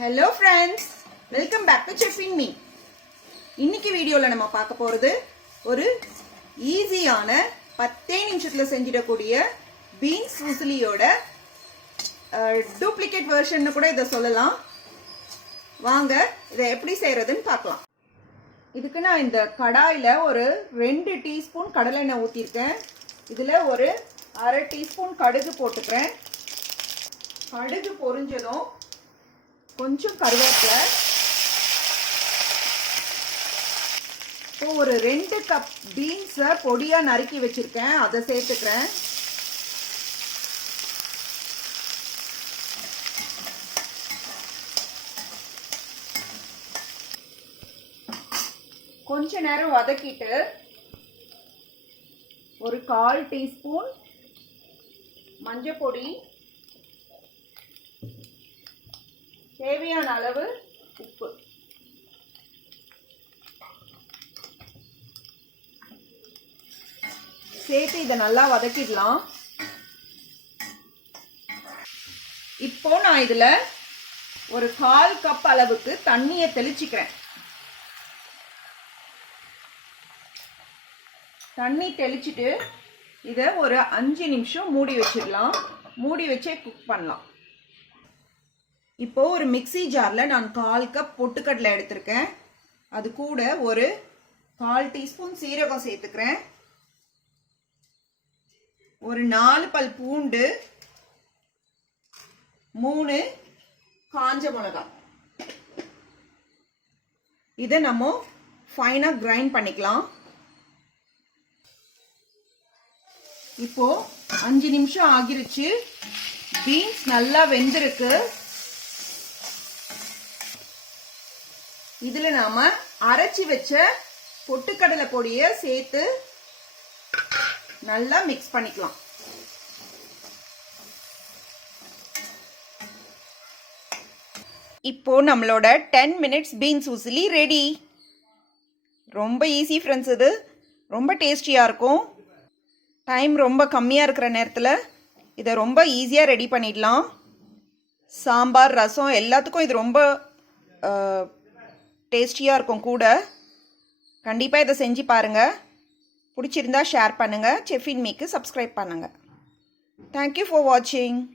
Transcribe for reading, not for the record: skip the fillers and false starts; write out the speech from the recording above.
Hello friends, welcome back to Chefin Me. இன்னைக்கு வீடியோல நம்ம பார்க்க போறது ஒரு ஈஸியான 10 நிமிஷத்துல செஞ்சிடக்கூடிய பீன்ஸ் உசிலியோட டூப்ளிகேட் வெர்ஷன் கூட இத சொல்லலாம். வாங்க இதை எப்படி செய்யறதுன்னு பார்க்கலாம். இதுக்கு நான் இந்த கடாயில ஒரு 2 டீஸ்பூன் கடலை எண்ணெய் ஊத்திருக்கேன். இதுல ஒரு 1/2 டீஸ்பூன் கடுகு போட்டுக்கிறேன். கடுகு பொரிஞ்சதும் கொஞ்சம் கருவேப்பிலை, இப்போ ஒரு 2 கப் பீன்ஸை பொடியா நறுக்கி வச்சிருக்கேன், அதை சேர்த்துக்கிறேன். கொஞ்ச நேரம் வதக்கிட்டு ஒரு 1/4 டீஸ்பூன் மஞ்சள் பொடி, தேவையான அளவு உப்பு, சேர்த்து இதை நல்லா வதக்கிடலாம். இப்போ நான் இதுல ஒரு 1/4 கப் அளவுக்கு தண்ணியை தெளிச்சுக்கிறேன். தண்ணி தெளிச்சுட்டு இதை ஒரு 5 நிமிஷம் மூடி வச்சிடலாம். மூடி வச்சே குக் பண்ணலாம். இப்போ ஒரு மிக்ஸி ஜார்ல நான் 1/4 கப் பொட்டுக்கடலை எடுத்திருக்கேன். அது கூட ஒரு 1/4 டீஸ்பூன் சீரகம் சேர்த்துக்கிறேன். ஒரு 4 பல் பூண்டு, 3 காஞ்ச மிளகாய். இதை நம்ம ஃபைனா கிரைண்ட் பண்ணிக்கலாம். இப்போ 5 நிமிஷம் ஆகிருச்சு. பீன்ஸ் நல்லா வெந்திருக்கு. இதுல நாம அரைச்சி வச்ச பொட்டுக்கடலை பொடியை சேர்த்து நல்லா மிக்ஸ் பண்ணிக்கலாம். இப்போ நம்மளோட 10 மினிட்ஸ் பீன்ஸ் உசிலி ரெடி. ரொம்ப ஈஸி ஃப்ரெண்ட்ஸ். இது ரொம்ப டேஸ்டியா இருக்கும். டைம் ரொம்ப கம்மியாக இருக்கிற நேரத்தில் இதை ரொம்ப ஈஸியாக ரெடி பண்ணிடலாம். சாம்பார், ரசம் எல்லாத்துக்கும் இது ரொம்ப டேஸ்டியாக இருக்கும் கூட. கண்டிப்பாக இதை செஞ்சு பாருங்கள். பிடிச்சிருந்தா ஷேர் பண்ணுங்கள். செஃபின் மீக்கு சப்ஸ்கிரைப் பண்ணுங்கள். தேங்க்யூ ஃபார் வாட்சிங்.